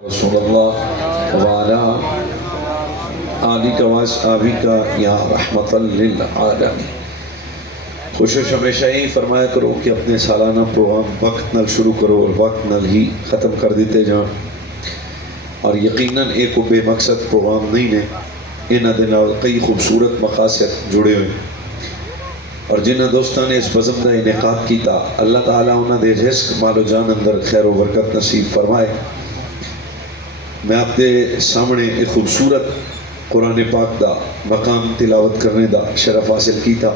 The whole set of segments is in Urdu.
رسول اللہ وعلا آلک و اصحابک یا رحمت للعالمین۔ کوشش ہمیشہ یہی فرمایا کرو کہ اپنے سالانہ پروگرام وقت نال شروع کرو اور وقت نال ہی ختم کر دیتے جان، اور یقیناً ایک بے مقصد پروگرام نہیں نے، انہاں دے نال کئی خوبصورت مقاصد جڑے ہوئے، اور جنہاں دوستاں نے اس بزم دا انعقاد کیتا، اللہ تعالیٰ انہاں دے رزق مال و جان اندر خیر و برکت نصیب فرمائے۔ میں آپ دے سامنے ایک خوبصورت قرآن پاک دا مقام تلاوت کرنے دا شرف حاصل کیتا۔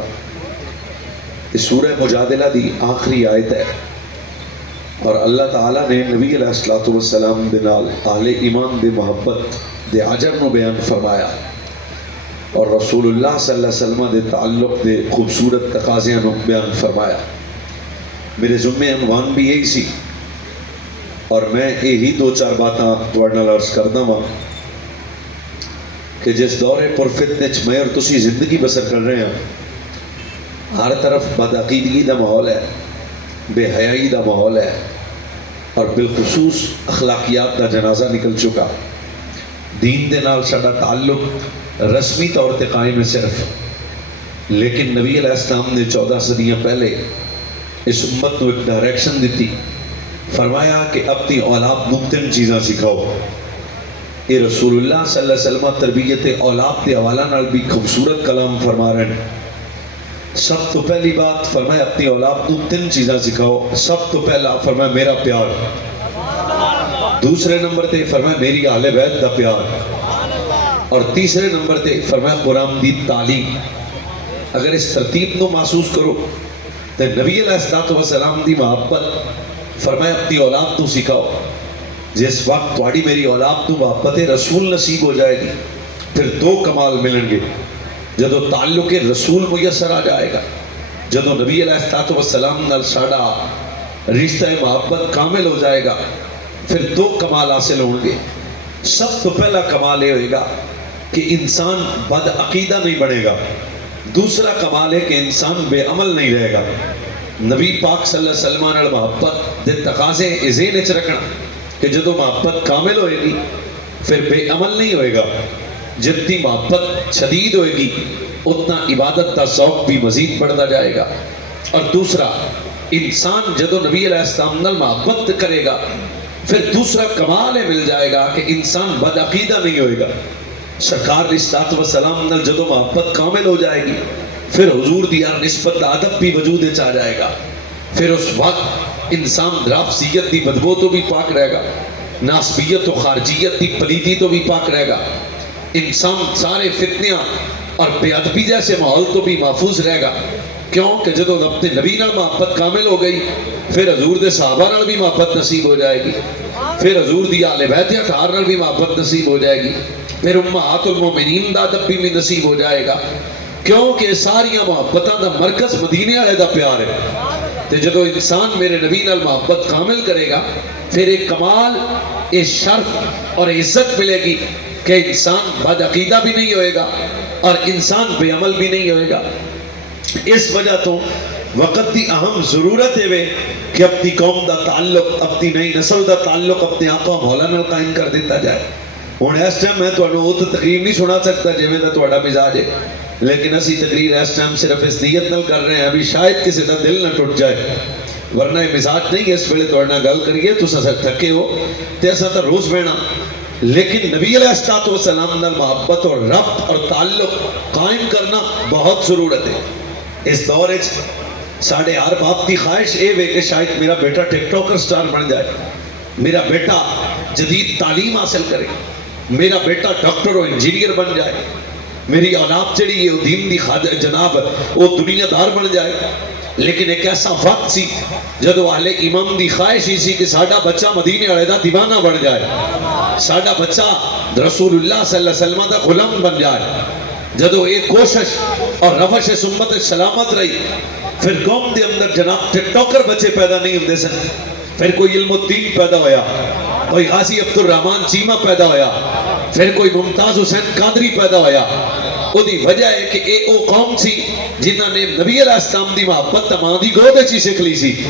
اس سورہ مجادلہ دی آخری آیت ہے، اور اللہ تعالیٰ نے نبی علیہ السلام دے نال اہل ایمان دے محبت دے عجر نو بیان فرمایا، اور رسول اللہ صلی اللہ علیہ وسلم دے تعلق دے خوبصورت تقاضیاں نو بیان فرمایا۔ میرے ذمہ عنوان بھی یہی سی، اور میں یہی دو چار باتاں تواڈے نال عرض کردا ہاں کہ جس دور پرفتنے چ میں اور تسی زندگی بسر کر رہے ہیں، ہر طرف بدعقیدگی دا ماحول ہے، بے حیائی دا ماحول ہے، اور بالخصوص اخلاقیات دا جنازہ نکل چکا۔ دین دے نال ساڈا تعلق رسمی طور تے قائم ہے صرف، لیکن نبی علیہ السلام نے 14 صدیاں پہلے اس امت کو ایک ڈائریکشن دیتی، فرمایا کہ اپنی اولاد کو 3 چیزاں سکھاؤ۔ یہ رسول اللہ صلی اللہ علیہ وسلم تربیت اولاد کے حوالہ نال بھی خوبصورت کلام فرما رہے ہیں۔ سب تو پہلی بات فرمایا اپنی اولاد کو 3 چیزاں سکھاؤ۔ سب تو پہلا فرمایا میرا پیار، دوسرے نمبر تے فرمایا میری اہل بیت دا پیار، اور تیسرے نمبر تے فرمایا قرآن دی تعلیم۔ اگر اس ترتیب کو محسوس کرو تو نبی علیہ السلام دی محبت فرمایا اپنی اولاد تو سکھاؤ۔ جس وقت تواڈی میری اولاد تو محبت رسول نصیب ہو جائے گی، پھر 2 کمال ملیں گے۔ جدو تعلق رسول میسر آ جائے گا، جدو نبی علیہ السلام نال ساڈا رشتہ محبت کامل ہو جائے گا، پھر 2 کمال حاصل ہوں گے۔ سب تو پہلا کمال یہ ہوئے گا کہ انسان بد عقیدہ نہیں بنے گا۔ دوسرا کمال ہے کہ انسان بے عمل نہیں رہے گا۔ نبی پاک صلی اللہ علیہ وسلم نال محبت دے تقاضے ذہن وچ رکھنا کہ جدو محبت کامل ہوئے گی پھر بے عمل نہیں ہوئے گا۔ جتنی محبت شدید ہوئے گی اتنا عبادت کا ذوق بھی مزید بڑھتا جائے گا۔ اور دوسرا، انسان جدو نبی علیہ السلام نال محبت کرے گا پھر دوسرا کمال مل جائے گا کہ انسان بد عقیدہ نہیں ہوئے گا۔ سرکار علیہ السلام نال جدو محبت کامل ہو جائے گی پھر حضور دی ہر نسبت ادب بھی وجود وچ آ جائے گا۔ پھر اس وقت انسان رافضیت دی بدبو تو بھی پاک رہے گا، ناسبیت و خارجیت دی پلیتی تو بھی پاک رہے گا۔ انسان سارے فتنیاں اور بے ادبی جیسے ماحول تو بھی محفوظ رہے گا۔ کیوں کہ جدو اپنے نبی نال محبت کامل ہو گئی پھر حضور دے صحابہ نال بھی محبت نصیب ہو جائے گی، پھر حضور دی اہل بیت اطہار نال بھی محبت نصیب ہو جائے گی، پھر امہات المومنین دا ادب بھی نصیب ہو جائے گا۔ کیونکہ ساریاں محبتاں دا مرکز مدینے والے دا پیار ہے۔ تو جدو انسان میرے نبی نال محبت کامل کرے گا پھر ایک کمال، ایک شرف اور عزت ملے گی کہ انسان بد عقیدہ بھی نہیں ہوئے گا اور انسان بے عمل بھی نہیں ہوئے گا۔ اس وجہ تو وقت دی اہم ضرورت ہے کہ اپنی قوم دا تعلق، اپنی نئی نسل دا تعلق اپنے آقا مولا نال قائم کر دیتا جائے۔ ہن اس ٹائم میں تانوں وہ تقریر نہیں سنا سکتا جویں دا تہاڈا مزاج ہے، لیکن اسی تقریر اس ٹائم صرف اس نیت نال کر رہے ہیں ابھی شاید کسی دا دل نہ ٹوٹ جائے، ورنہ یہ مزاج نہیں ہے اس ویلے تہاڈے نال گل کریے تساں تھکے ہو تے اساں تا روز بہنا، لیکن نبی علیہ السلام نال محبت اور ربط اور تعلق قائم کرنا بہت ضرورت ہے۔ اس دور وچ ساڈے ہر باپ کی خواہش یہ ہے کہ شاید میرا بیٹا ٹک ٹاکر سٹار بن جائے، میرا بیٹا جدید تعلیم حاصل کرے، میرا بیٹا ڈاکٹر اور انجینئر بن جائے، میری اولاد چڑی ہے دین دی جناب وہ دنیا دار بن جائے۔ لیکن ایک ایسا وقت سی جدو اہل ایمان دی خواہش ہی سی کہ ساڈا بچہ مدینے والے دا دیوانہ بن جائے، ساڈا بچہ رسول اللہ صلی اللہ علیہ وسلم دا غلام بن جائے۔ جدو ایک کوشش اور روش امت سلامت رہی پھر قوم دے اندر جناب ٹک ٹاکر بچے پیدا نہیں ہوندے سن، پھر کوئی علم الدین پیدا ہویا، کوئی غازی عبد الرحمن چیمہ پیدا ہویا، پھر کوئی ممتاز حسین قادری پیدا ہویا۔ دی وجہ ہے کہ اے او قوم سی جنہاں نے نبی علیہ السلام دی محبت تمام دی گودے چی سکھ لی سی۔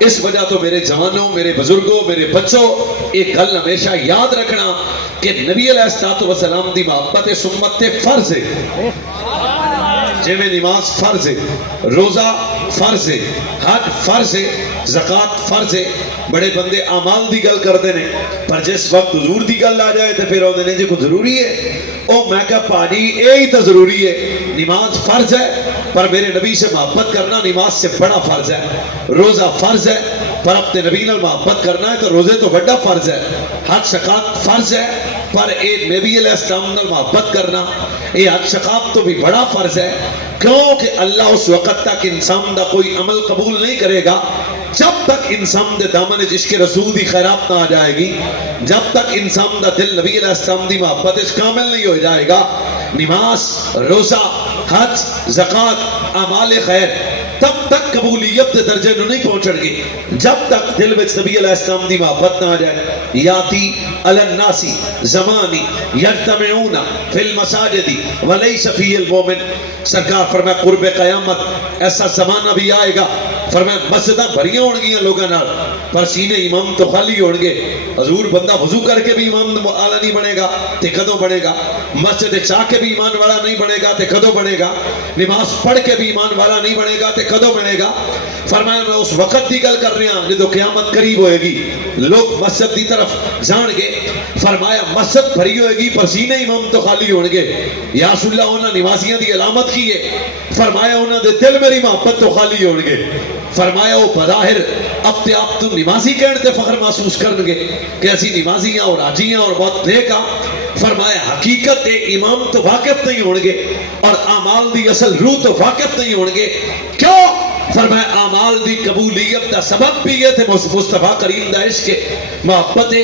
اس وجہ تو میرے جوانوں، میرے بزرگوں، میرے بچوں، ایک گل ہمیشہ یاد رکھنا کہ نبی علیہ السلام دی محبت سمت فرض ہے، جے میں نماز فرض ہے، روزہ فرض ہے، حج فرض ہے، زکاة فرض ہے۔ بڑے بندے اعمال دی گل کرتے ہیں، پر جس وقت حضور دی گل آ جائے تو پھر ہوندے نے جی کو ضروری ہے، او میں کہا پاجی اے ہی تو ضروری ہے۔ نماز فرض ہے پر میرے نبی سے محبت کرنا نماز سے بڑا فرض ہے، روزہ فرض ہے پر اپنے نبی نال محبت کرنا ہے تو روزے تو بڑا فرض ہے، حج زکاة فرض ہے پر اے نبی علیہ السلام نال محبت کرنا اے حج زکاة تو بھی بڑا فرض ہے۔ کیونکہ اللہ اس وقت تک انسان دا کوئی عمل قبول نہیں کرے گا جب تک انسان دے دامن عشق رسول دی خیرات نہ آ جائے گی، جب تک انسان دا دل نبی علیہ السلام دی محبت کامل نہیں ہو جائے گا۔ نماز، روزہ، حج، زکاة، اعمال خیر تب تک قبولیت دے درجے نو نہیں پہنچن گے جب تک دل وچ نبی علیہ السلام دی محبت نہ آ جائے۔ یاتی علی الناس زمانی یجتمعون فی المساجد ولیس فی المومن، سرکار فرمایا قرب قیامت ایسا زمانہ بھی آئے گا، فرمایا مسجدہ بھریاں ہون گیاں لوگاں نال پر سینے امام تو خالی ہون گے۔ حضور بندہ وضو کر کے بھی امام والا نہیں بنے گا تے کدوں بنے گا، مسجد چاہ کے بھی ایمان والا نہیں بنے گا تے کدوں بنے گا، نماز پڑھ کے بھی ایمان والا نہیں بنے گا تے کدوں بنے گا۔ فرمایا میں اس وقت دی گل کر رہا ہوں جدو قیامت قریب ہوئے گی، لوگ مسجد دی طرف جان گے، فرمایا مسجد بھری ہوئے گی پر سینے امام تو خالی ہون گے۔ یا رسول اللہ انہاں نمازیاں دی علامت کی ہے، فرمایا انہاں دے دل میری محبت تو خالی ہون گے۔ فرمایا وہ بظاہر اپنے آپ تو نمازی کہنے تے فخر محسوس کرن گے کہ ایسی نمازیاں اور آجیاں اور بہت نیکا۔ فرمایا حقیقت دے امام تو واقف نہیں ہون گے اور اعمال دی اصل روح تو واقف نہیں ہون گے۔ کیوں؟ فرمایا اعمال دی قبولیت دا سبب بھی یہ تھے مصطفیٰ کریم دا عشق محبت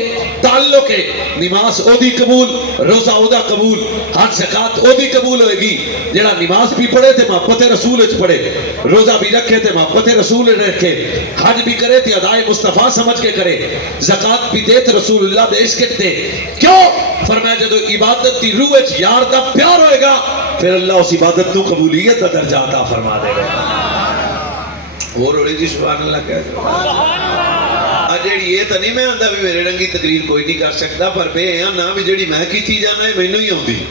تعلق ہے۔ نماز او دی قبول، روزہ او دا قبول، حج زکاة او دی قبول ہوئے گی جڑا نماز بھی پڑھے تے محبت رسول اچ پڑھے، روزہ بھی رکھے تے محبت رسول رکھے، حج بھی کرے تے ادائے مصطفیٰ سمجھ کے کرے، زکاة بھی دے تے رسول اللہ دے عشق دے۔ کیوں؟ فرمایا جدو عبادت دی روح اچ یار دا پیار ہوئے گا پھر اللہ اس عبادت نو قبولیت دا درجہ عطا فرما دے گا۔ اور اوڑی جی سبحان اللہ کہہ دو۔ جیڑی یہ تو نہیں میں آندا بھی میرے رنگی تقریر کوئی نہیں کر سکتا پر بے ہیں نا بھی جیڑی میں کیتی جانا ہے مینوں ہی آندی۔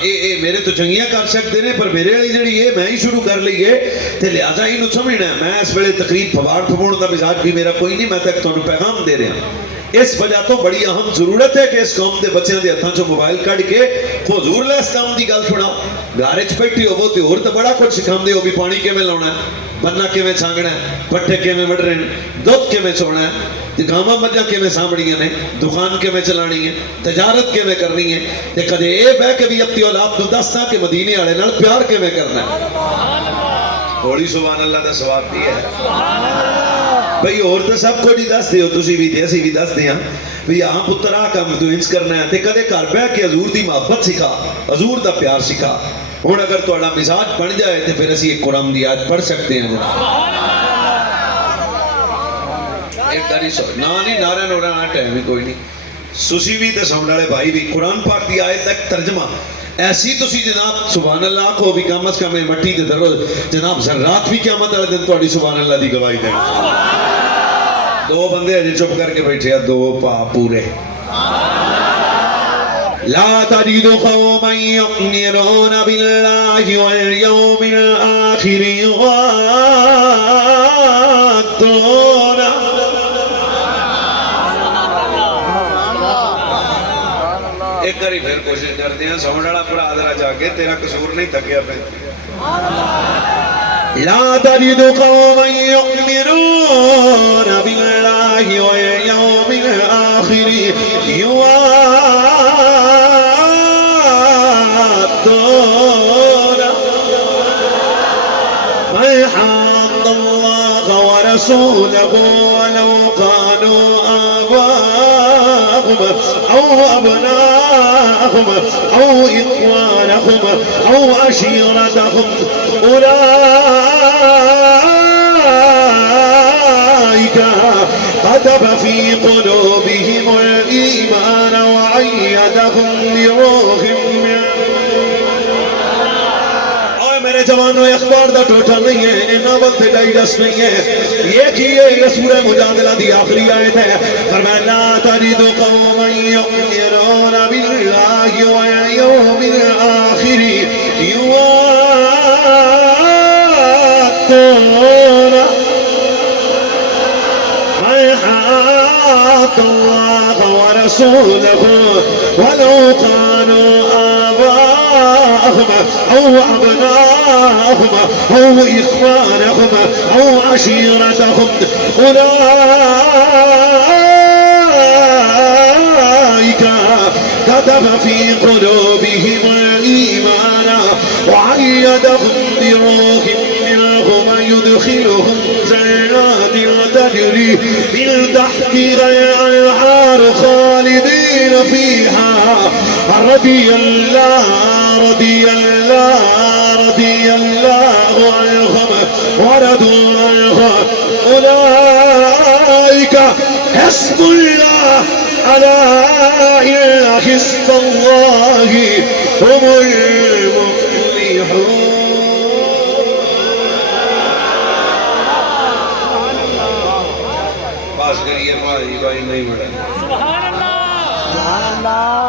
اے میرے تو چنگیاں کر سکتے نے پر میرے والی جیڑی یہ میں ہی شروع کر لئیے تے لہذا ہی نو سمجھنا ہے۔ میں اس ویلے تقریر پھوڑ دا مزاج بھی میرا کوئی نہیں، میں تک تو پیغام دے رہا ہوں۔ اس وجہ تو بڑی اہم ضرورت ہے کہ اس قوم دے بچیاں دے ہتھاں چوں موبائل کڈ کے حضور علیہ السلام دی گل سناؤ۔ گھر وچ بیٹھی ہوو تے ہور تے بڑا کچھ سکھاندے ہو بھی پانی کیویں لاونا ہے، بننا کیویں چھانگنا ہے، پٹھے کیویں وڈھنے ہیں، دودھ کیویں چونا ہے، گاواں مجھاں کیویں سامبڑیاں نے، دکان کیویں چلانی ہے، تجارت کیویں کرنی ہے، تے کدے اے بہ کے بھی اپنی اولاد نوں دسنا کہ مدینے والے نال پیار کیویں کرنا ہے۔ تھوڑی سبحان اللہ دا ثواب دی ہے بھئی، اور تو سب کو نہیں دس دیو، تسی بھی تے اسی بھی دس دیاں بھی ہاں پترا کام تو انج کرنا ہے تے کدے گھر بیٹھ کے حضور دی محبت سکھا، حضور دا پیار سکھا۔ ہن اگر تہاڈا مزاج بن جائے تے پھر اسی ایک قرآن دی آیت پڑھ سکتے ہیں جناب۔ ایک داری سو نا نہیں نعرہ نورا نہ ٹائم ہی کوئی نہیں، سوسی بھی تے سمجھ والے بھائی بھی قرآن پاک دی آیت تک ترجمہ ایسی تسی جناب سبحان اللہ کو بھی کم از کم مٹی دے درو جناب ذرات بھی قیامت والے دن تہاڈی سبحان اللہ دی گواہی دیں۔ دو بندے اجے چپ کر کے بیٹھے ہیں، دو پا پورے۔ لا تجد قوما يؤمنون بالله واليوم الآخر يوادون ایک کری پھر کوشش کرتے ہیں سمجھ والا پورا ذرا جا کے تیرا قصور نہیں تھکیا پہ۔ لا تجد قوما يؤمنون بالله واليوم الآخر يوادون من حاد الله ورسوله ولو كانوا آباءهم أو أبناءهم أو إخوانهم أو عشيرتهم أولئك كتب في قلوبهم وأيدهم بروح منه. میرے جوانوں اخبار دا ٹوٹا نہیں ہے، ناول تے ڈائجسٹ نہیں ہے، یہ کیے یہ سورہ مجادلہ دی آخری آیت ہے. فرمایا لا تجد قوما يؤمنون بالله واليوم الآخر يوادون من حاد الله ورسوله ولو كانوا آباءهم أو أبناءهم أو إخوانهم أو عشيرتهم أولئك كتب في قلوبهم الإيمان وأيدهم بروح منه ويدخلهم جنات تجري من تحتها الأنهار خالدين فيها رضي الله عنهم ورضوا عنه أولئك حزب الله ألا إن حزب الله هم المفلحون. باس کریے ہماری بھائی نہیں مڑا. سبحان اللہ سبحان اللہ.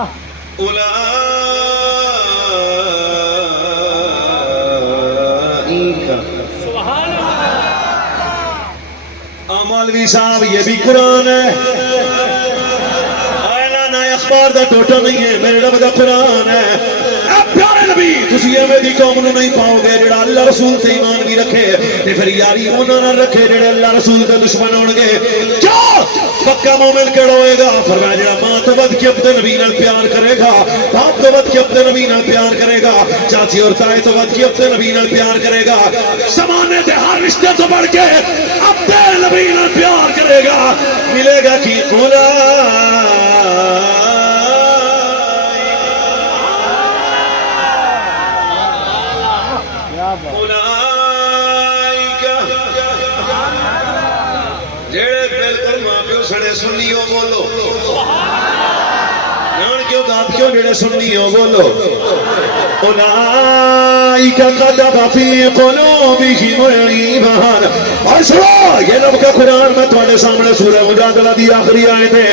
مولوی صاحب یہ بھی قرآن ہے، اعلان اخبار دا ٹوٹا نہیں ہے، میرے رب دا قرآن ہے. اے پیارے نبی تسی ایویں دی قوم نو نہیں پاؤ گے جڑا اللہ رسول تے ایمان بھی رکھے تے پھر یاری انہاں نال رکھے جڑے اللہ رسول دے دشمن ہون گے. کیوں پکا مومن کیڑا ہوئے گا؟ فرمایا جڑا ماں تو ود کے اپنے نبی نال پیار کرے گا، باپ تو ود کے اپنے نبی نال پیار کرے گا، چاچی اور تائی تو ود کے اپنے نبی نال پیار کرے گا، زمانے دے ہر رشتے تو بڑھ کے اپنے نبی نال پیار کرے گا. ملے گا کی جڑے بالکل ماں پیو سڑے سنی ہو بولو نان کیوں داد کیوں جڑے سنی ہو بولو. اولئک کتب فی قلوبہم الایمان. اور سنو یہ رب کا قرآن میں تمہارے سامنے سورہ مجادلہ دی آخری آیت ہے.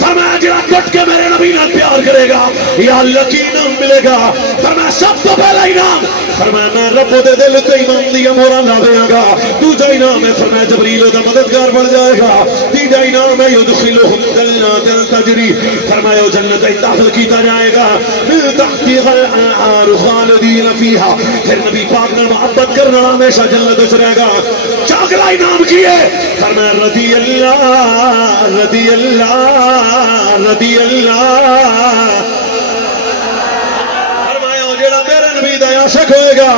فرمایا جڑا ڈٹ کے میرے نبی نال پیار کرے گا یا اللہ کی انعام ملے گا. فرمایا سب تو پہلا انعام فرمایا میں رب دے دل تے ایمان دی مہر لا دیاں گا. دوسرا انعام ہے فرمایا جبریل دا مددگار بن جائے گا. تیسرا انعام ہے یدخلہم جنات تجری فرمایا جنت داخل کیتا جائے گا من تحتها الانہار خالدین فیہا. پھر نبی پاک نے محبت کرنا ہمیشہ جنت وچ رہے گا. اگلا انعام کیے فرمایا رضی اللہ رضی اللہ رضی اللہ. فرمایا جڑا میرے نبی دا عاشق ہوئے گا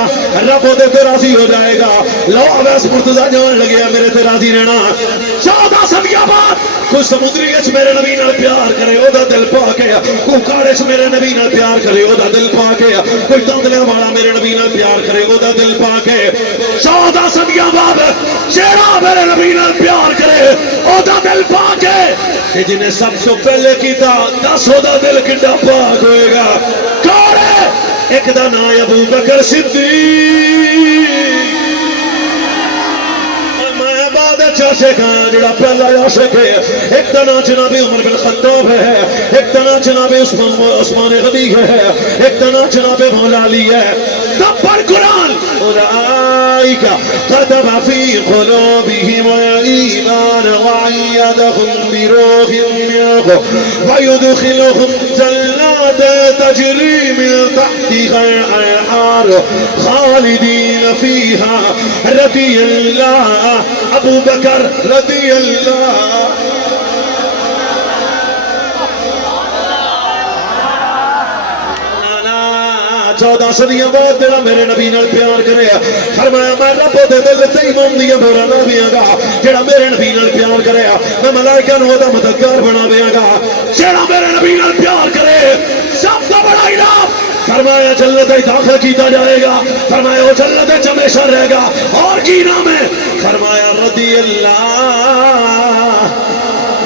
رب دے تے راضی ہو جائے گا. لو اویس مرتضیٰ جان لگیا میرے تے راضی رہنا. 14 صدیاں بعد کوئی سمندری وچ میرے نبی نال پیار کرے او دا دل پا کے، کوئی کاڑے وچ میرے نبی نال پیار کرے او دا دل پا کے، کوئی دندلیاں والا میرے نبی نال پیار کرے او دا دل پا کے. 14 صدیاں بعد جیڑا میرے نبی نال پیار کرے او دا دل پا کے کہ جنہیں سب سے پہلے کیتا 10 او دا دل کڈا پاک ہوئے گا. کون ہے؟ ایک دا نام ابو بکر صدیق. عاشق ہے جڑا پہلا عاشق ہے. ایک تنا جناب عمر بن خطاب ہے، ایک تنا جناب عثمان غنی ہے، ایک تنا جناب مولا علی ہے. تب پر قرآن اولئک کتب فی قلوبہم الایمان وأیدہم بروح منہ ویدخلہم جنات تجری من تحتها الانہار خالدین فیہا رضی اللہ. ابو بکر رضی اللہ. 14 صدیاں بعد جڑا میرے نبی نال پیار کرے فرمایا میں رب دے دل تے ایمان دی مہر لا دیاں گا. جڑا میرے نبی نال پیار کرے میں ملائکہ نوں دا مددگار بنا دیاں گا. جڑا میرے نبی نال پیار کرے سب تو بڑا انعام فرمایا جنت میں داخل کیتا جائے گا. فرمایا وہ جنت میں ہمیشہ رہے گا. اور کی نام ہے؟ فرمایا رضی اللہ.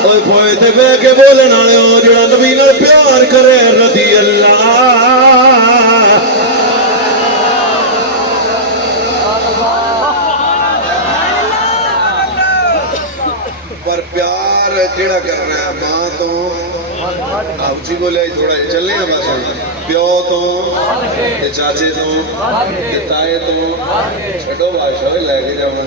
اوے چپ ہوئے تے بہ کے بولن والے ہو جڑا نبی نال پیار کرے رضی اللہ پر پیار کیڑا کرنا ہے ماں تو اچھی بولے تھوڑا چلنے ہیں بس پیو تو چاچے تو تائے تو چھٹو بادشاہ لے کے جاؤں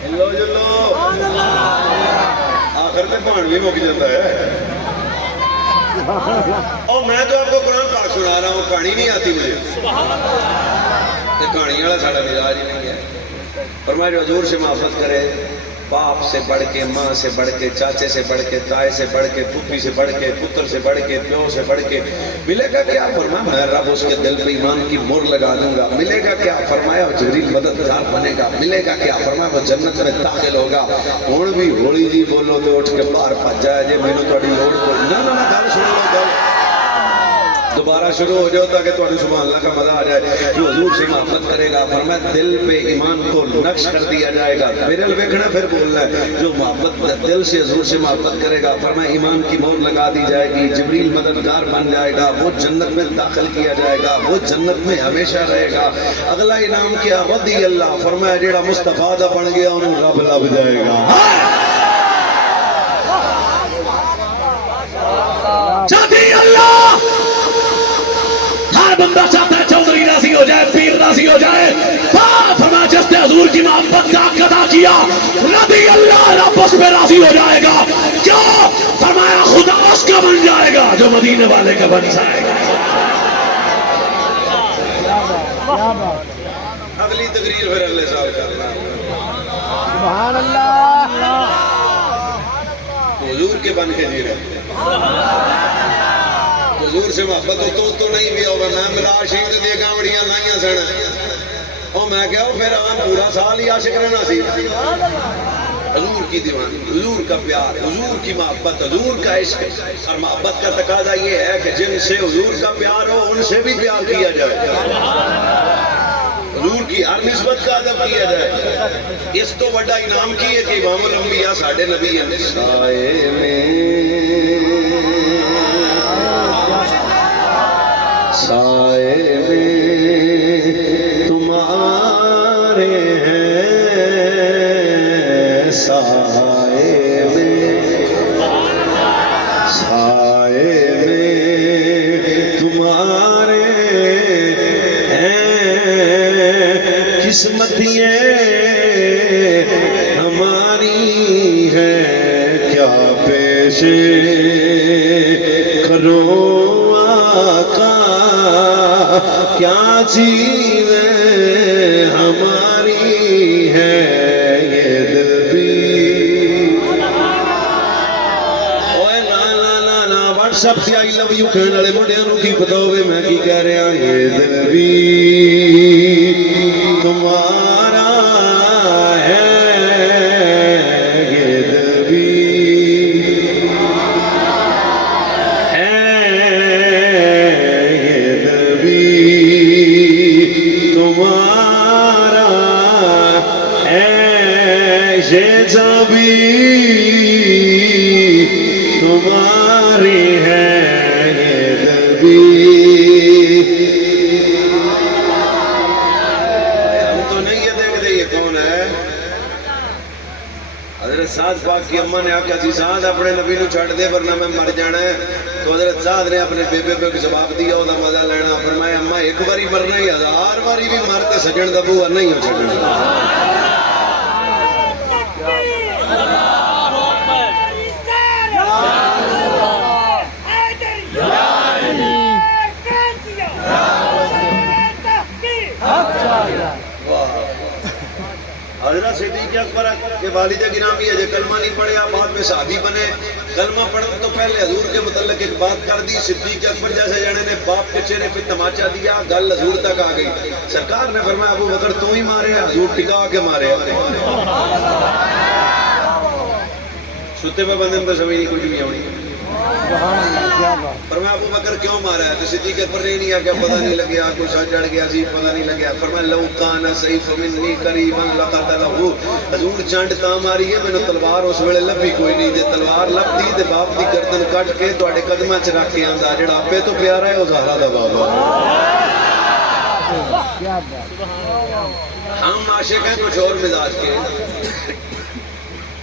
ہلو جلو آخر میں بھان بھی مک جاتا ہے اور میں تو آپ کو قرآن پاک سنا رہا ہوں کہانی نہیں آتی مجھے کہانی والا ساڑھا مزاج ہی نہیں ہے فرمایا جو حضور سے محبت کرے باپ سے بڑھ کے ماں سے بڑھ کے چاچے سے بڑھ کے تائے سے بڑھ کے پھوپھی سے بڑھ کے پتر سے بڑھ کے پیو سے بڑھ کے ملے گا کیا فرمایا میں رب اس کے دل پہ ایمان کی مہر لگا دوں گا ملے گا کیا فرمایا جبریل مددگار بنے گا ملے گا کیا فرمایا وہ جنت میں داخل ہوگا ہوں بھی ہولی جی بولو تو اٹھ کے باہر پھج جائے جی مینوں تہاڈی لوڑ کوئی نہ گل سن لو گل دوبارہ شروع ہو جاؤ تاکہ تمہیں سبحان اللہ کا مزہ آ جائے جو حضور سے محبت کرے گا فرمایا دل پہ ایمان کو نقش کر دیا جائے گا میرے ویکھنا پھر بولنا ہے جو محبت دل سے حضور سے محبت کرے گا فرمایا ایمان کی مہر لگا دی جائے گی جبریل مددگار بن جائے گا وہ جنت میں داخل کیا جائے گا وہ جنت میں ہمیشہ رہے گا اگلا انعام کیا رضی اللہ فرمایا جیڑا مصطفیٰ دا بن گیا انہوں رب لب جائے گا چاہتی اللہ بندہ چاہتا ہے چودھری راضی ہو جائے پیر راضی ہو جائے فرمایا جس نے حضور کی محبت کا حق ادا کیا رضی اللہ رب اس پہ راضی ہو جائے گا کیوں فرمایا خدا اس کا بن جائے گا جو مدینے والے کا بن جائے گا اگلی تقریر پھر اگلے سال کرنا سبحان اللہ حضور کے بن کے جی رہے حضور سے محبت تو نہیں بھی ہوگا میں ملا عاشق دے گاوڑیاں لائیاں سن اور میں کہا پھر ہم پورا سال ہی عاشق رہنا سی حضور کی دیوانی حضور کا پیار حضور کی محبت حضور کا عشق اور محبت کا تقاضا یہ ہے کہ جن سے حضور کا پیار ہو ان سے بھی پیار کیا جائے حضور کی ہر نسبت کا ادب کیا جائے اس تو بڑا انعام کی ہے کہ امام الانبیاء ساڑھے نبی ہیں سائے میں سائے میں تمہارے ہیں سائے میں تمہارے ہیں قسمت یہ ہماری ہے کیا پیش کرو آقا کیا چیز ہماری ہے یہ دل بھی اوے لا لا لا لا واٹس ایپ سے آئی لو یو کہنے والے منڈیاں نوں کی پتہ ہوے میں کی کہہ رہا یہ دل بھی تمہارا ہے یہ دل بھی تمہارا ہے یہ جبھی تمہاری ہے یہ دبی ہم تو نہیں یہ دیکھتے یہ کون ہے حضرت سعد پاک کی اماں نے آکھا جی سعد اپنے نبی نو چھڑ دے ورنہ میں مر جانا ہے تو حضرت سعد نے اپنے بیبے پہ جواب دیا وہ مزہ لینا فرمایا اماں ایک باری مرنا ہی ہزار باری بھی مرتے سجن دا بوہ نہیں ہو چھڑنا حضرت صدیق اکبر کے والد گرامی ہے جو کلمہ نہیں پڑھیا بعد میں صحابی بنے کلمہ پڑھنے تو پہلے حضور کے متعلق ایک بات کر دی صدیق اکبر جیسے جانے نے باپ کے چہرے پہ تماچا دیا گل حضور تک آ گئی سرکار نے فرمایا ابو بکر تو ہی مارے حضور ٹکا کے مارے ستے پہ بندے تو سمجھ نہیں کچھ بھی آنی سبحان اللہ کیا بات فرمایا ابو بکر کیوں مارا ہے؟ تو صدیق اکبر نے نہیں کیا پتہ نہیں لگیا، کچھ چڑھ گیا جی پتہ نہیں لگیا۔ فرمایا لو کان سیف منی قریبا لقتلہ، حضور چنڈ تا ماری ہے، مینوں تلوار اس ویلے لبھی کوئی نہیں، جے تلوار لبھی تے باپ دی گردن کٹ کے تواڈے قدماں چ رکھ کے آندا، جڑا آپے تو پیارا ہے او زہرا دا بابا۔ کیا بات ہم عاشق ہیں کچھ اور مزاج کے۔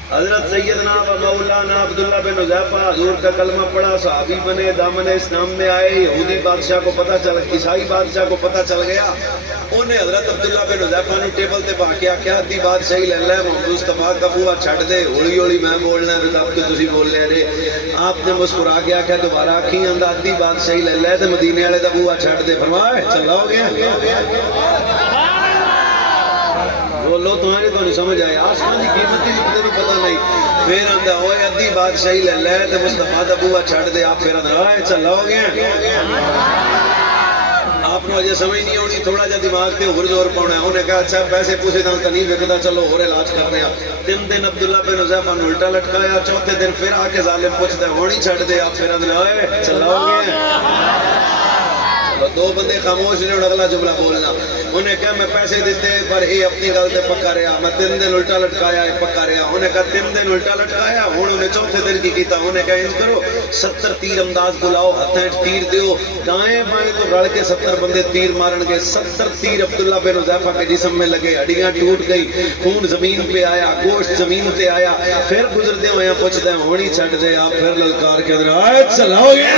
حضرت سیدنا و مولانا عبداللہ بن حذیفہ حضور کا کلمہ پڑھا، صحابی بنے، دامن اسلام میں آئے، یہودی بادشاہ کو پتہ چل، عیسائی بادشاہ کو پتہ چل گیا، انہیں حضرت عبداللہ بن حذیفہ نے ٹیبل تے پا کے آکھیا ادھی بادشاہی لے لے، محمد مصطفیٰ کا بوا چھڈ دے، ہولی ہولی میں بولنا ہے تے آپ کے تسی بول لے جے۔ آپ نے مسکرا کے آکھیا دوبارہ آکھی آندا ادھی بادشاہی لے لے تے مدینے والے دا بوا چھڈ دے۔ فرمایا چلا ہو گیا، بولو تو آنے تو نہیں سمجھ آیا، آسمان کی قیمت ہی نہیں پتہ نہیں۔ پھر اندھا ہوئے ادھی بادشاہی لے لے تے مصطفیٰ دا بوا چھڑ دے، آپ پھر اندھا آئے چلا ہو گیا۔ آپ نے وجہ سمجھ نہیں ہونی، تھوڑا جا دماغ تے اور زور پاؤنا ہے۔ انہیں کہا اچھا پیسے پوسے دان تا نہیں وکدا، چلو اور علاج کرنے ہیں۔ 3 دن عبداللہ بن حذیفہ نے الٹا لٹکایا، چوتھے دن پھر آ کے ظالم پوچھتا ہے ہونی چھڑ دے، آپ پھر اندھا آئے چلا ہو گیا۔ دو بندے خاموش نے، اگلا جملہ بولنا۔ انہیں کہا میں پیسے دیتے پر یہ اپنی گل تے پکا رہا، میں 3 دن الٹا لٹکایا یہ پکا رہا۔ انہیں کہا 3 دن الٹا لٹکایا، ہوں انہیں چوتھے دن کی کیتا؟ انہیں کہا انج کرو 70 تیر انداز بلاؤ، ہتھیں تیر دیو، دائیں بائیں تو رل کے 70 بندے تیر مارن گے۔ 70 تیر عبداللہ بن حذیفہ کے جسم میں لگے، ہڈیاں ٹوٹ گئی، خون زمین پہ آیا، گوشت زمین پہ آیا۔ پھر گزرتے ہوئے پوچھتے ہیں ہونی چھٹ دے، آپ پھر للکار کے اندر آئے چلا ہو گیا۔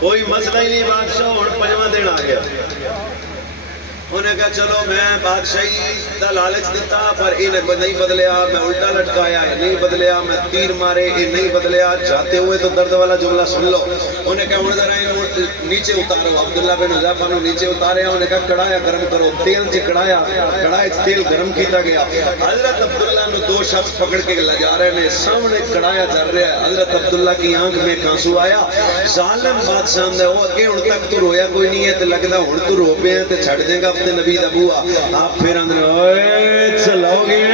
کوئی مسئلہ ہی نہیں، بادشاہ ہوں 5واں دن آ گیا۔ انہیں کہا چلو میں بادشاہی دا لالچ دیتا پر انہیں نہیں بدلیا، میں الٹا لٹکایا یہ نہیں بدلیا، میں تیر مارے یہ نہیں بدلیا۔ جاتے ہوئے تو درد والا جملہ سن لو۔ انہیں کہا ذرا نیچے اتارو، عبداللہ بن حذیفہ نے نیچے اتاریا۔ انہیں کہا کڑایا گرم کرو، تیل سے کڑایا، کڑائی تیل گرم کیتا گیا۔ حضرت عبداللہ نے 2 شخص پکڑ کے لے جا رہے ہیں، سامنے کڑایا جل رہا ہے۔ حضرت عبداللہ کی آنکھ میں آنسو آیا۔ ظالم بادشاہ نے وہ اگے ہن تک تو رویا کوئی نہیں ہے تے لگدا ہن تو رو پے ہیں تے چھڈ دے گا اپنے نبی دا بوا۔ آپ پھر اندر اوئے چلاؤ گے۔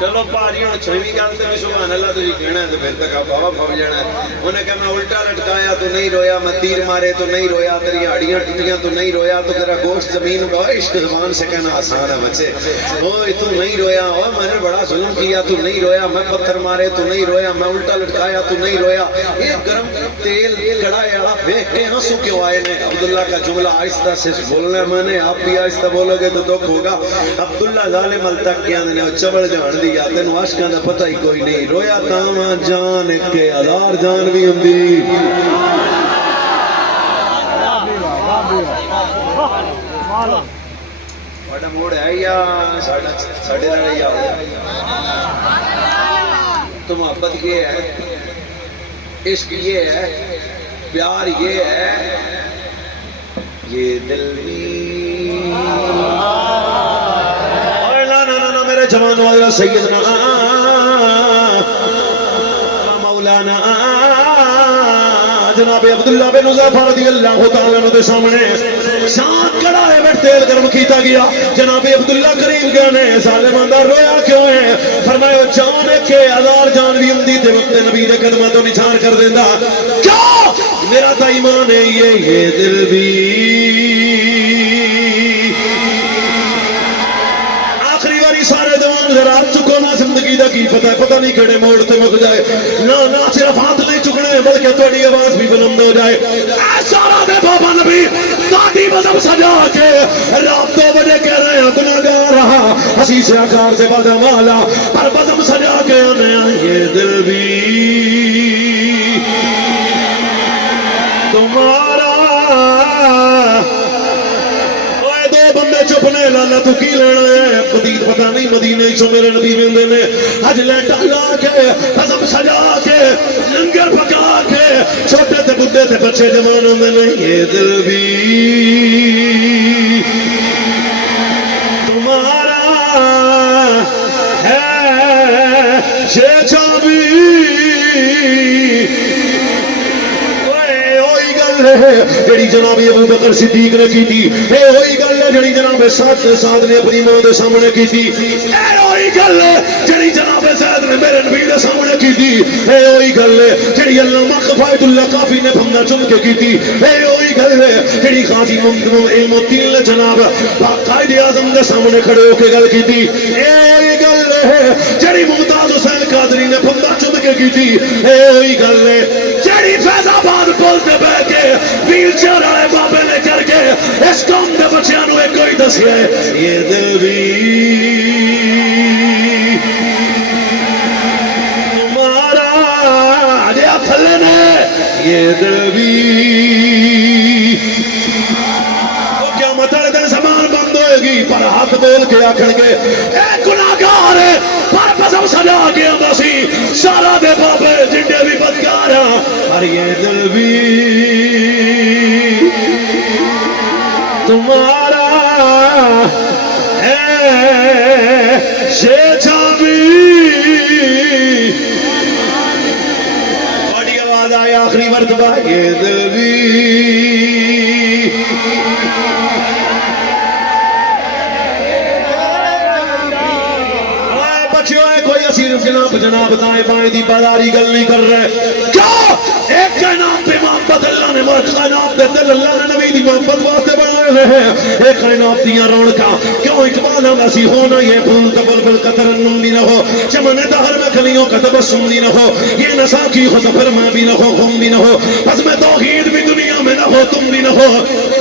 چلو بھاجی ہوں 6ویں گل تے سبحان اللہ تسی کہنا ہے تے پھر تک آپ بابا پھب جانا ہے۔ انہیں کہا میں الٹا لٹکایا تو نہیں رویا، میں تیر مارے تو نہیں رویا، تیری ہڈیاں ٹوٹیاں تو نہیں رویا، تو تیرا گوشت زمین پہ۔ عشق زبان سے کہنا آسان ہے بچے۔ اوئے تو نہیں رویا، اوئے میں نے بڑا ظلم کیا تو نہیں رویا، میں پتھر مارے تو نہیں رویا، میں الٹا لٹکایا تو نہیں رویا۔ یہ گرم تیل کڑایا دیکھ کے آنسو کیوں آئے نے؟ عبداللہ کا جملہ آہستہ سے بولنا ہے میں نے، آپ بھی آہستہ بولو گے تو دکھ ہوگا۔ عبداللہ ظالم التک کیا نے چبل جان دی یا تینو عاشقاں دا پتہ ہی کوئی نہیں، رویا تاواں جان کے 1000 جان بھی ہوندی۔ بڑا موڑ ہے یا ساڑھے نال یا تو محبت یہ ہے، عشق یہ ہے، پیار یہ ہے، یہ دل بھی میرے جوانوں والا سیدنا مولانا جناب عبداللہ بن حذیفہ رضی اللہ تعالیٰ عنہ دے سامنے شان کڑائے میں تیل گرم کیتا گیا۔ جناب عبداللہ کریم کہنے ظالمان دا رویا کیوں ہے؟ فرمایا جان کے 1000 جان بھی ہوندی تے وقت نبی دے قدماں تو نچھان کر دیندا۔ کیوں؟ میرا تا ایمان ہے یہ دل بھی سارے جوان ذرا چکو نا، زندگی دا کی پتہ ہے، پتہ نہیں کہڑے موڑ تے مک جائے۔ نہ صرف ہاتھ نہیں چکنے بلکہ تھوڑی آواز بھی بلند ہو جائے۔ اے سارا دے بابا نبی دادی بزم سجا کے رات 2 بجے کہہ رہے ہیں گناہگار رہا حسیس آکار سے بادہ مالا، پر بزم سجا کے آنے یہ دل بھی تمہارا۔ بندے چپنے لالا تو کی لینا ہے؟ بدید پتہ نہیں مدینے چو میرے نبی ملنے نے حج لیٹا لا کے حضم سجا کے لنگر پکا کے چھوٹے تے بڈھے تے بچے جوانوں میں نہیں یہ دل بھی تمہارا ہے یہ چابی۔ وہی گل ہے جڑی جناب ابو بکر صدیق نے کی تھی، اے وہی گل ہے جڑی جناب سعد نے اپنی ماں دے سامنے کی تھی، اے وہی گل ہے جڑی جناب زید نے میرے نبی دے سامنے کی تھی، اے وہی گل ہے جڑی علامہ کفایت اللہ کافی نے پھندا چن کے کی تھی، اے وہی گل ہے جڑی قاضی علم الدین نے جناب قائد اعظم دے سامنے کھڑے ہو کے گل کی تھی، اے وہی گل ہے جڑی ممتاز حسین قادری نے پھندا چن کے کی تھی، اے وہی گل ہے جڑی فیض آباد پل تے بیٹھ کے ویل چیئر والے بابے نے کر کے اس قوم کے بچیاں نو ایک کوئی دسیا ہے، یہ دل بھی تمہارا جے تھلے نے، یہ دل بھی تو کیا مطلب دن زمان بند ہوئے گی پر ہاتھ بول کے آکھن گے اے گناہگار ہے پر بزم سجا کے انداسی سارا دے بابے جنڈے بھی بدکار ہیں، پر یہ دل بھی تمہارا ہے، یہ چابی بڑی آواز آئے آخری مرتبہ، یہ دل بھی جناب دائیں بائیں دی بازاری گل نہیں کر رہے، کیوں ایک کے نام پہ محبت اللہ نے مرد کائنات دے دل اللہ نے نبی دی محبت واسطے بنائے ہوئے ہیں، ایک کائنات دیاں رونقاں کیوں اقبال ہم ایسی ہونا، یہ پھول تبل بل قطر نم بھی نہ ہو، چمن دہر میں کلیوں کا تبسم بھی نہ ہو، یہ نسا کی خود پر میں بھی نہ ہو، غم بھی نہ ہو، بس میں توحید بھی دنیا میں نہ ہو، تم بھی نہ ہو،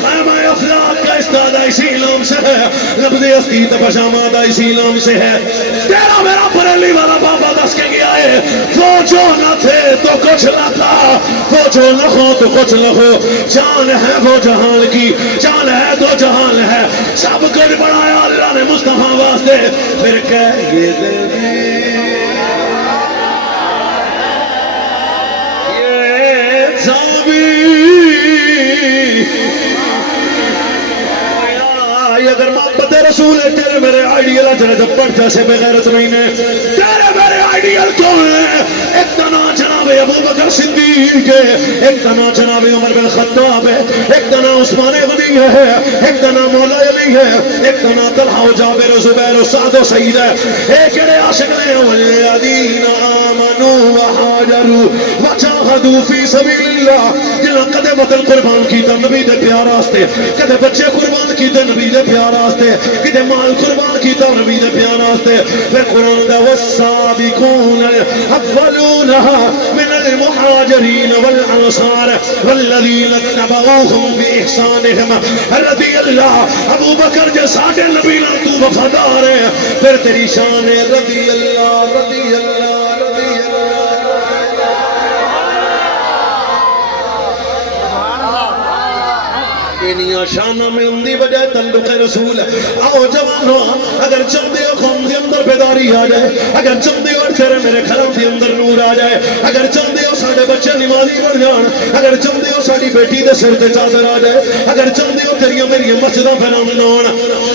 خیمہ افلاق کا استادہ اسی نام سے ہے، لفظ اسقی تبشامادہ اسی نام سے ہے، تیرا میرا پریلی والا بابا دس کے گیا ہے، وہ جو نہ تھے تو کچھ نہ تھا، وہ جو نہ ہو تو کچھ نہ ہو، جان ہے وہ جہان کی، جان ہے تو جہان ہے، سب کچھ بڑھایا اللہ نے مصطفیٰ واسطے، پھر کہہ یہ دل بھی یہ زابی، اگر محبت رسول ہے تیرے میرے آئیڈیل اجرے جب پڑھ جیسے بغیرت نہیں نے، تیرے میرے آئیڈیل کون ہے؟ ایک تنا جناب ابو بکر صدیق ہے، ایک تنا جناب عمر بن خطاب ہے، ایک تنا عثمان غنی ہے، ایک تنا مولا علی ہے، ایک تنا طلحہ و جابر و زبیر و سعد و سعید ہے، ایک جڑے عاشق نے والذین آمنوا وحاجروا وجاہدوا فی سبیل اللہ، جنہاں کدے وطن قربان کیتا نبی دے پیار واسطے، کدے بچے قربان کیتے نبی دے پیار واسطے، کدے مال قربان کیتا نبی دے پیار واسطے، پھر قرآن دا والسابقون الاولون من المہاجرین والانصار والذین اتبعوہم باحسانہم رضی اللہ، ابو بکر جے ساڈے نبی نال تو وفادار ہے، پھر تیری شان ہے رضی اللہ رضی اللہ رضی اللہ، انہیاں شانہ میں اندی وجہ تعلق رسول، آؤ جوانو اگر چندے ہو قوم دے اندر بیداری آ جائے، اگر چندے ہو تیرے میرے گھروں دے اندر نور آ جائے، اگر چندے ہو ساڑے بچے نمازی بڑھ جان، اگر چندے ہو ساڑی بیٹی دے سر تے چادر آ جائے، اگر چندے ہو تیریاں میری مسجداں پھیلاون،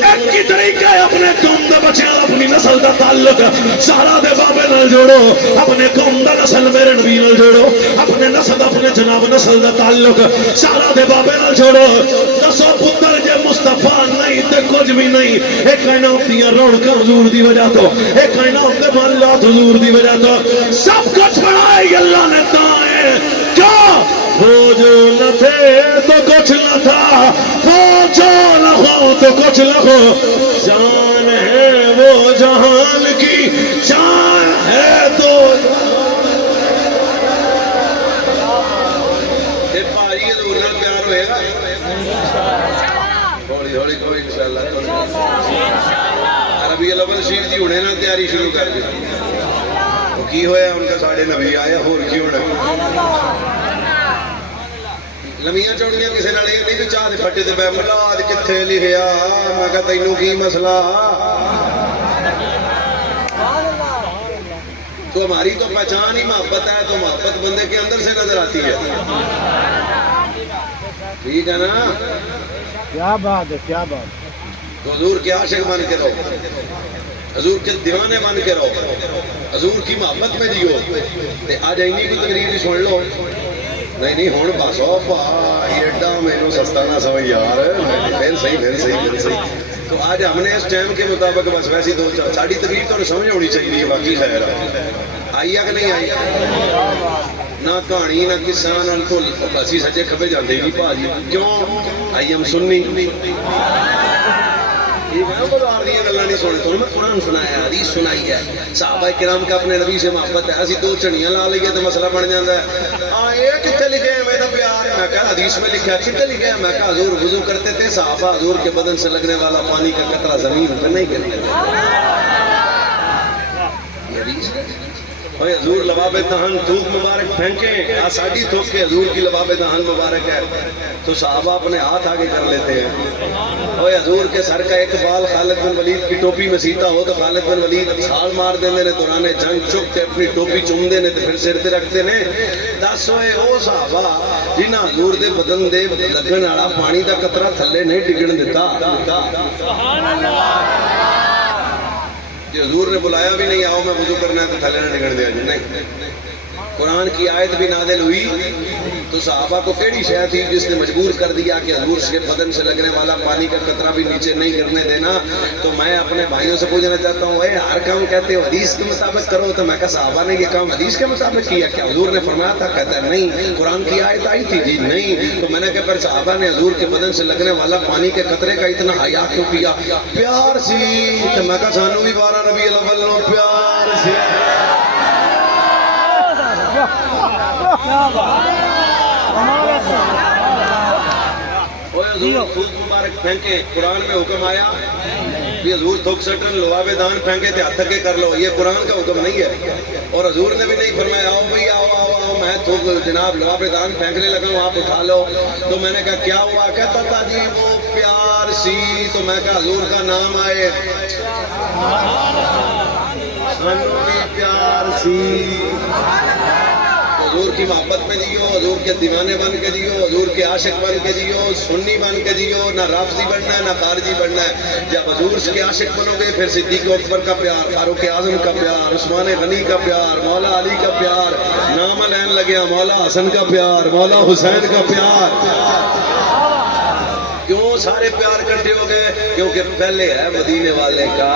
ایک کی طریقہ ہے اپنے قوم دے بچے اپنی نسل دا تعلق سارا دے بابے نال جوڑو، اپنے قوم دا نسل میرے نبی نال جوڑو، اپنے نسل اپنے جناب نسل دا تعلق سارا دے بابے نال جوڑو، دسو پتر جے مصطفیٰ نہیں تے کچھ بھی نہیں، ایک کائنات دیاں رونقاں حضور دی وجہ تو، ایک کائنات دے معاملات حضور دی وجہ تو، سب کچھ بنائی اللہ نے تائیں، کیوں؟ وہ جو نہ تھے تو کچھ نہ تھا، وہ جو نہ ہو تو کچھ نہ ہو، جان ہے وہ جہان کی، جان ہے تو پیار ہوئے گا ہولی ہولی کوئی انشاءاللہ عربی الاول شریف دی ہونے نہ تیاری شروع کر دی، وہ کی ہویا ان کا ساڑھے نبی آیا ہور کی ہونا، لمیاں چوڑیاں کسے نہ لے نہیں چاہ دے پھٹے دے بے ملاد کتھے لکھیا، میں کہا تینوں کی مسئلہ، تو ہماری تو پہچان ہی محبت ہے، تو محبت بندے کے اندر سے نظر آتی ہے، ٹھیک ہے نا؟ کیا بات ہے، کیا بات، تو حضور کے عاشق بن کے رہو، حضور کے دیوانے بن کے رہو، حضور کی محبت میں جیو، آج اینی کی تقریر سن لو، نہیں نہیں ہوں بس او بھائی ایڈا میرے سستا نہ سمجھ یار پھر صحیح تو آج ہم نے اس ٹائم کے مطابق بس ویسی دو ساڑی تقریر تو سمجھ ہونی چاہیے باقی خیر آئی ہے کہ نہیں آئی نہ کہانی نہ قصہ نہ تو اسی سچے کھبے جاندے نہیں بھاجی کیوں آئی ہم سننی بازار دیا گلا نہیں سنے تو میں قرآن سنایا حدیث سنائی ہے صحابہ کرام کا اپنے نبی سے محبت ہے اسی دو چڑیاں لا لئیے تو مسئلہ بن جاتا ہے یہ کتنے لکھے ہیں میرا پیار میں کہا حدیث میں لکھا کتنے لکھے ہیں میں کہا حضور وضو کرتے تھے صحابہ حضور کے بدن سے لگنے والا پانی کا قطرہ زمین پہ نہیں گرنے یہ حدیث ہے حضور لباب دہن تھوک مبارک پھینکیں آساڑی تھوک کے حضور کی لباب دہن مبارک ہے تو صحابہ اپنے ہاتھ آگے کر لیتے ہیں حضور کے سر کا ایک بال خالد بن ولید کی ٹوپی میں سیتا ہو تو خالد بن ولید چھال مار دینے نے دوران جنگ چکتے اپنی ٹوپی چوم دینے تو پھر سر تے رکھتے نے دس ہوئے او صحابہ جنہاں حضور دے بدن دے لگن والا پانی دا قطرہ تھلے نہیں ڈگن دیتا سبحان اللہ حضور نے بلایا بھی نہیں آؤ میں وضو کرنا ہے تو تھلے نہ ڈگن دیا نہیں قرآن کی آیت بھی نازل ہوئی تو صحابہ کو کیڑی شے تھی جس نے مجبور کر دیا کہ حضور کے بدن سے لگنے والا پانی کا قطرہ بھی نیچے نہیں گرنے دینا تو میں اپنے بھائیوں سے پوچھنا چاہتا ہوں اے ہر کام کہتے ہو حدیث کے مطابق کرو تو میں کہا صحابہ نے یہ کام حدیث کے مطابق کیا کیا حضور نے فرمایا تھا کہتا ہے نہیں قرآن کی آیت آئی تھی جی نہیں تو میں نے کہا پھر صحابہ نے حضور کے بدن سے لگنے والا پانی کے قطرے کا اتنا حیا کیوں کیا پیار سی تو میں کہا سانو بھی 12 ربیع الاول نو پیار سی حضور تھوک مبارک پھینکے قرآن میں حکم آیا بھی حضور تھوک سٹن لواب دان پھینکے تھے ہاتھ تھکے کر لو یہ قرآن کا حکم نہیں ہے اور حضور نے بھی نہیں فرمایا آؤ بھئی آؤ آؤ آؤ میں تھوک جناب لواب دان پھینکنے لگا ہوں آپ اٹھا لو تو میں نے کہا کیا ہوا کہتا تھا جی وہ پیار سی تو میں کہا حضور کا نام آئے پیار سی حضور کی محبت میں جیو حضور کے دیوانے بن کے جیو حضور کے عاشق بن کے جیو سنی بن کے جیو نہ رافضی بننا ہے نہ خارجی بننا ہے جب حضور کے عاشق بنو گے پھر صدیق اکبر کا پیار فاروق اعظم کا پیار عثمان غنی کا پیار مولا علی کا پیار نام لین لگیا مولا حسن کا پیار مولا حسین کا پیار کیوں سارے پیار اکٹھے ہو گئے کیونکہ پہلے ہے مدینے والے کا